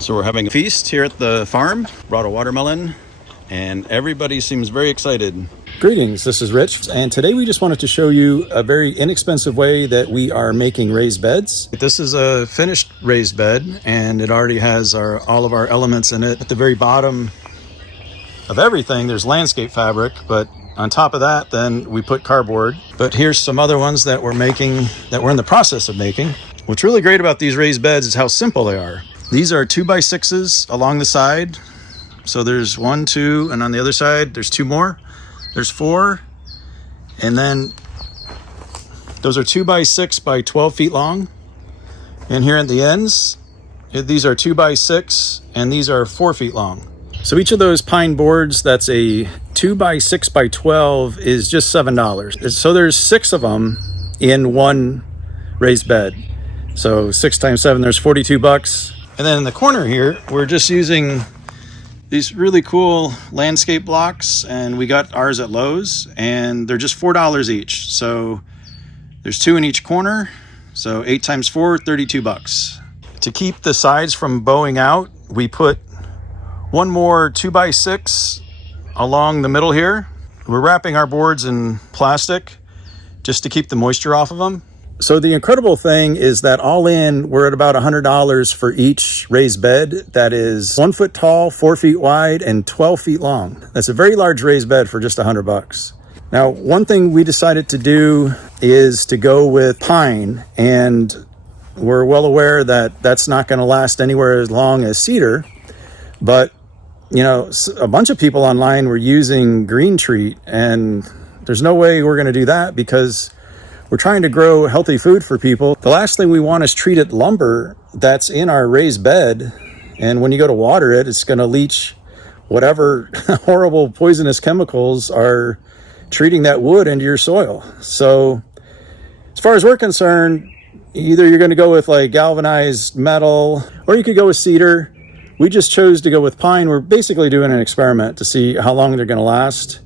So we're having a feast here at the farm. Brought a watermelon, and everybody seems very excited. Greetings, this is Rich, and today we just wanted to show you a very inexpensive way that we are making raised beds. This is a finished raised bed, and it already has all of our elements in it. At the very bottom of everything, there's landscape fabric, but on top of that, then we put cardboard. But here's some other ones that we're making, that we're in the process of making. What's really great about these raised beds is how simple they are. These are 2x6s along the side. So there's 1, 2, and on the other side, there's 2 more. There's 4. And then those are 2x6 by 12 feet long. And here at the ends, these are 2x6, and these are 4 feet long. So each of those pine boards that's a 2x6 by 12 is just $7. So there's 6 of them in one raised bed. So 6 times 7, there's $42. And then in the corner here, we're just using these really cool landscape blocks, and we got ours at Lowe's, and they're just $4 each. So there's 2 in each corner. So 8 times 4, $32. To keep the sides from bowing out, we put one more 2x6 along the middle here. We're wrapping our boards in plastic just to keep the moisture off of them. So the incredible thing is that all in, we're at about $100 for each raised bed that is 1 foot tall, 4 feet wide, and 12 feet long. That's a very large raised bed for just $100. Now, one thing we decided to do is to go with pine, and we're well aware that that's not going to last anywhere as long as cedar. But, you know, a bunch of people online were using green treat, and there's no way we're going to do that because we're trying to grow healthy food for people. The last thing we want is treated lumber that's in our raised bed. And when you go to water it, it's going to leach whatever horrible poisonous chemicals are treating that wood into your soil. So as far as we're concerned, either you're going to go with like galvanized metal, or you could go with cedar. We just chose to go with pine. We're basically doing an experiment to see how long they're going to last.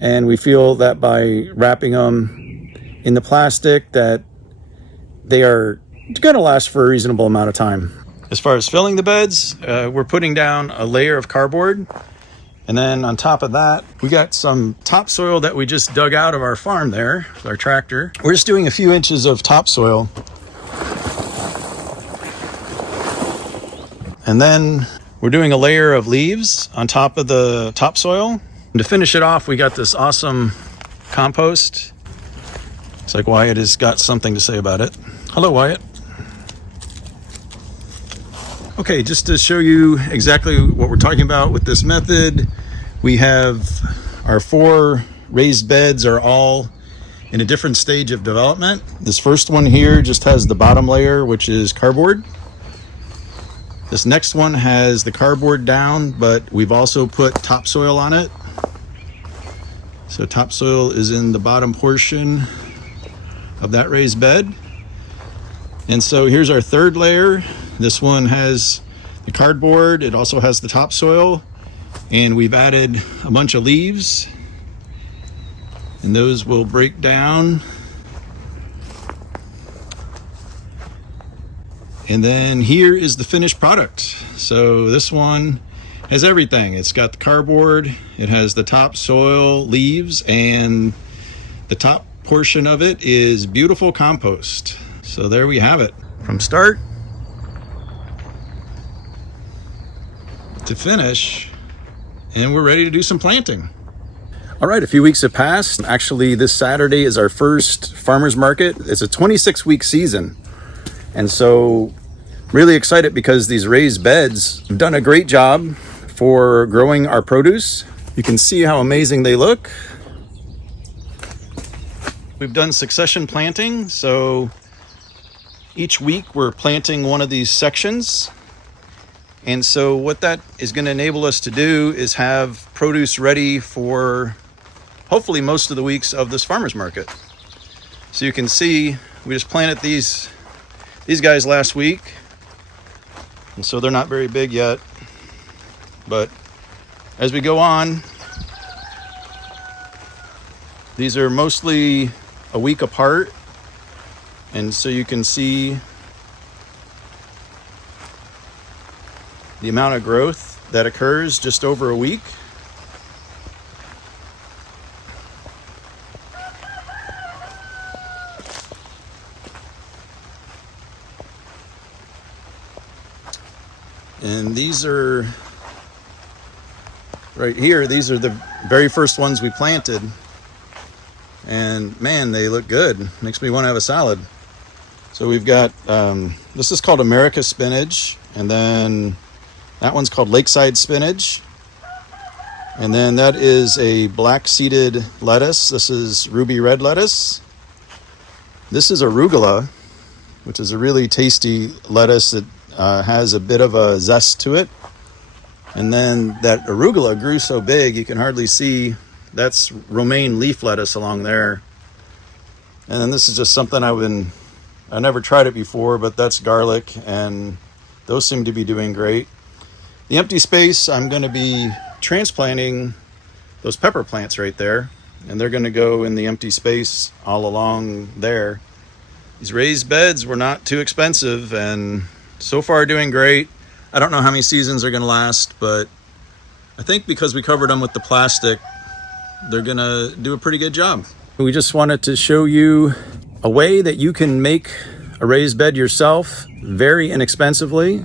And we feel that by wrapping them in the plastic, that they are going to last for a reasonable amount of time. As far as filling the beds, we're putting down a layer of cardboard. And then on top of that, we got some topsoil that we just dug out of our farm there with our tractor. We're just doing a few inches of topsoil. And then we're doing a layer of leaves on top of the topsoil. And to finish it off, we got this awesome compost. Looks like Wyatt has got something to say about it. Hello, Wyatt. Okay, just to show you exactly what we're talking about with this method, we have our 4 raised beds are all in a different stage of development. This first one here just has the bottom layer, which is cardboard. This next one has the cardboard down, but we've also put topsoil on it. So topsoil is in the bottom portion of that raised bed. And so here's our third layer. This one has the cardboard. It also has the topsoil, and we've added a bunch of leaves, and those will break down. And then here is the finished product. So this one has everything. It's got the cardboard, it has the topsoil, leaves, and the top portion of it is beautiful compost. So there we have it, from start to finish, and we're ready to do some planting. All right, a few weeks have passed. Actually, this Saturday is our first farmer's market. It's a 26-week season. And so really excited because these raised beds have done a great job for growing our produce. You can see how amazing they look. We've done succession planting, so each week we're planting one of these sections. And so what that is going to enable us to do is have produce ready for hopefully most of the weeks of this farmer's market. So you can see we just planted these guys last week, and so they're not very big yet. But as we go on, these are mostly a week apart, and so you can see the amount of growth that occurs just over a week. And these are right here. These are the very first ones we planted. And man, they look good. Makes me want to have a salad. So we've got, this is called America spinach. And then that one's called Lakeside spinach. And then that is a black seeded lettuce. This is ruby red lettuce. This is arugula, which is a really tasty lettuce that has a bit of a zest to it. And then that arugula grew so big you can hardly see. That's romaine leaf lettuce along there. And then this is just something I never tried it before, but that's garlic, and those seem to be doing great. The empty space, I'm going to be transplanting those pepper plants right there, and they're going to go in the empty space all along there. These raised beds were not too expensive, and so far doing great. I don't know how many seasons are going to last, but I think because we covered them with the plastic, they're going to do a pretty good job. We just wanted to show you a way that you can make a raised bed yourself very inexpensively.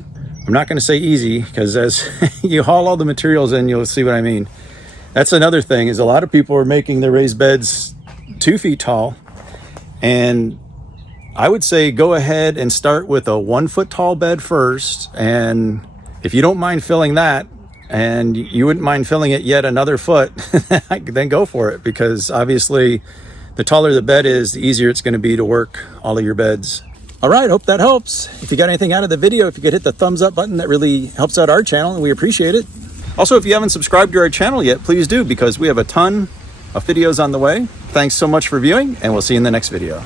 I'm not going to say easy, because as you haul all the materials in, you'll see what I mean. That's another thing, is a lot of people are making their raised beds 2 feet tall. And I would say go ahead and start with a 1 foot tall bed first. And if you don't mind filling that, and you wouldn't mind filling it yet another foot, then go for it, because obviously the taller the bed is, the easier it's going to be to work all of your beds. All right, hope that helps. If you got anything out of the video, if you could hit the thumbs up button, that really helps out our channel and we appreciate it. Also, if you haven't subscribed to our channel yet, please do, because we have a ton of videos on the way. Thanks so much for viewing, and we'll see you in the next video.